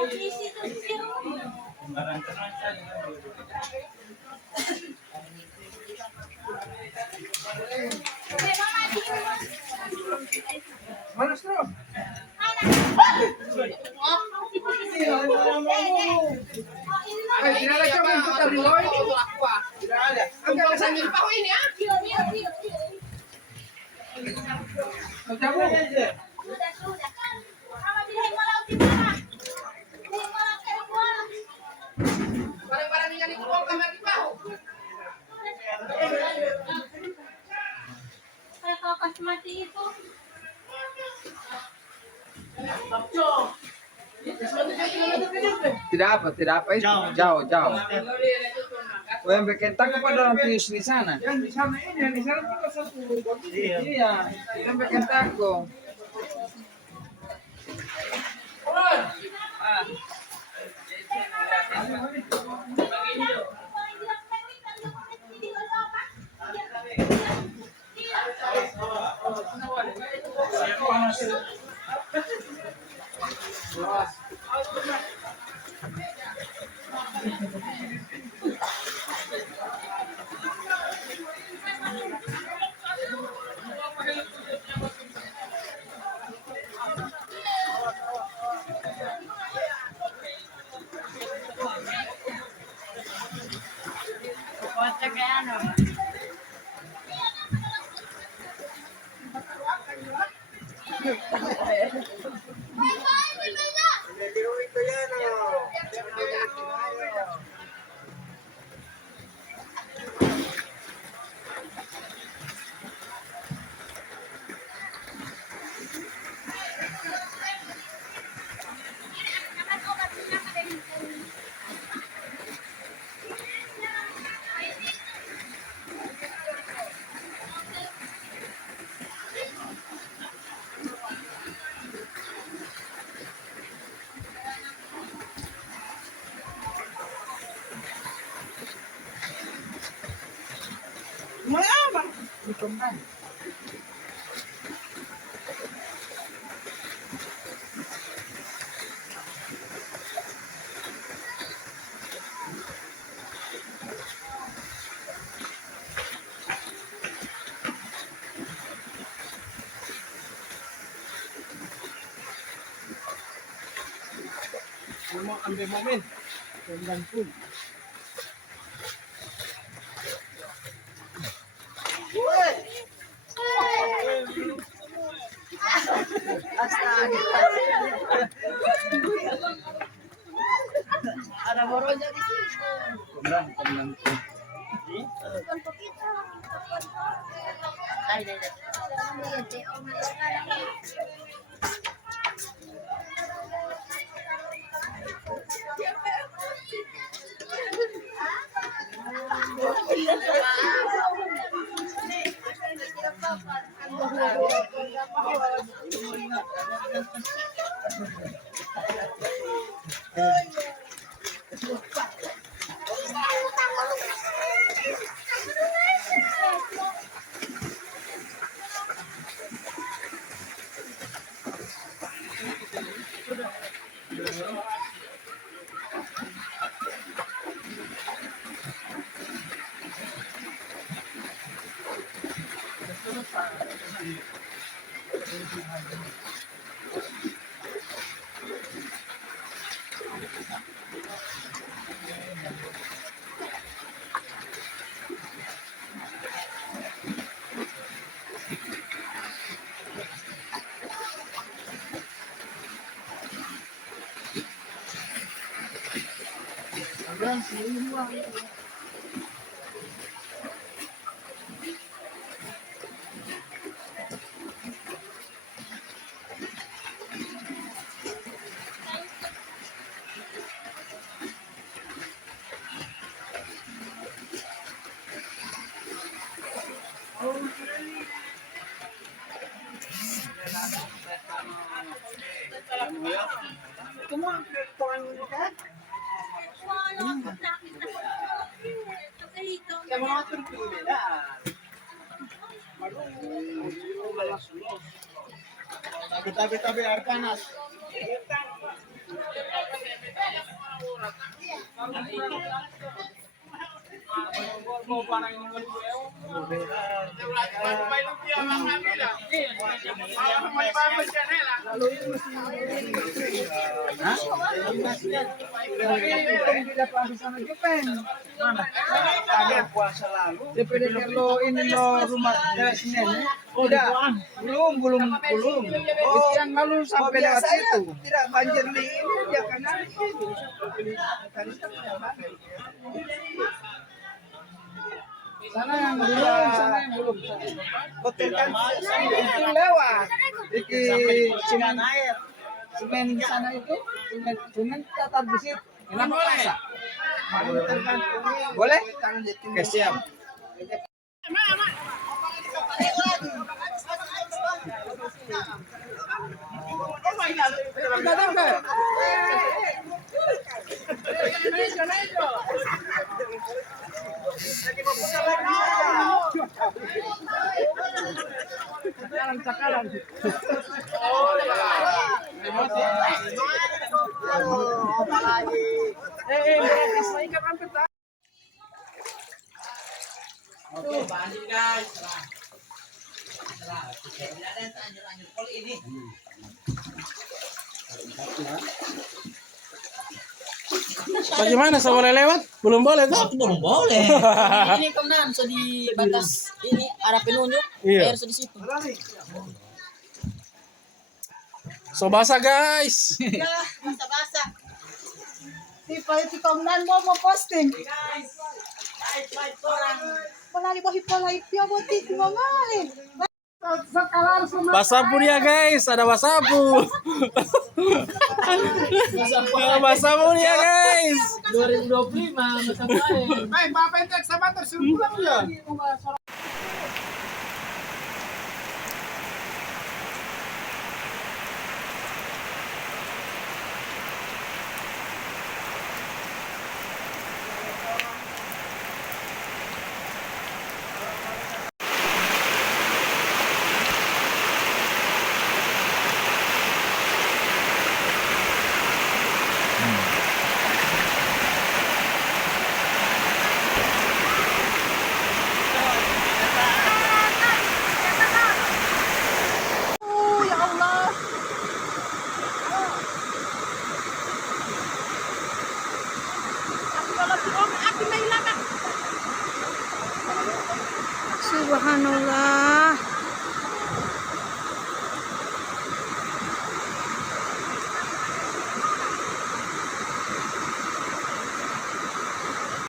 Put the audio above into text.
Malas bro. Ay, dinalagyan mo yung total Riloy? Ang galasan yung pa ko ini ah. Magtabo. Parang nga ni Kupong kamar di pa. Kaya kakas mati ito. Tidak apa. Jauh. Yang bikin takut pada orang pius di sana. Yang di sana ini, yang di sana juga satu. Iya. Yang bikin takut. Ambil momen. Tenggang pun. Ada borongnya di sini. Tenggang pun. Tabi-tabi arkanas. Hah? Tidak puasa sama Jepang. Mana? Ada puasa lalu. DPD lo ini lo rumah teras nenek. Udah. Belum. Itu yang lalu sampai lewat situ. Tidak banjir di ini dia karena sana yang belum. Hotel kan itu lewat. Di semen sana itu semen tetap di situ. Kenapa paksa? Boleh? Oke, siap. Cakaran. Oke, lanjut guys. Bagaimana saya boleh lewat? Belum boleh tuh? Belum boleh. Ini kemenangan so di batas ini arah penunjuk. Iya. Air so di situ. So basah guys. Ya, basa-basa. Di komenan mo posting. Wala ni bohi pala ipyo mo titi mo ngai. Basapu dia guys, ada basapu. Basapu dia guys. 2025 masa lain. Baik, Bapak Entek sama tersuruh pulang ya.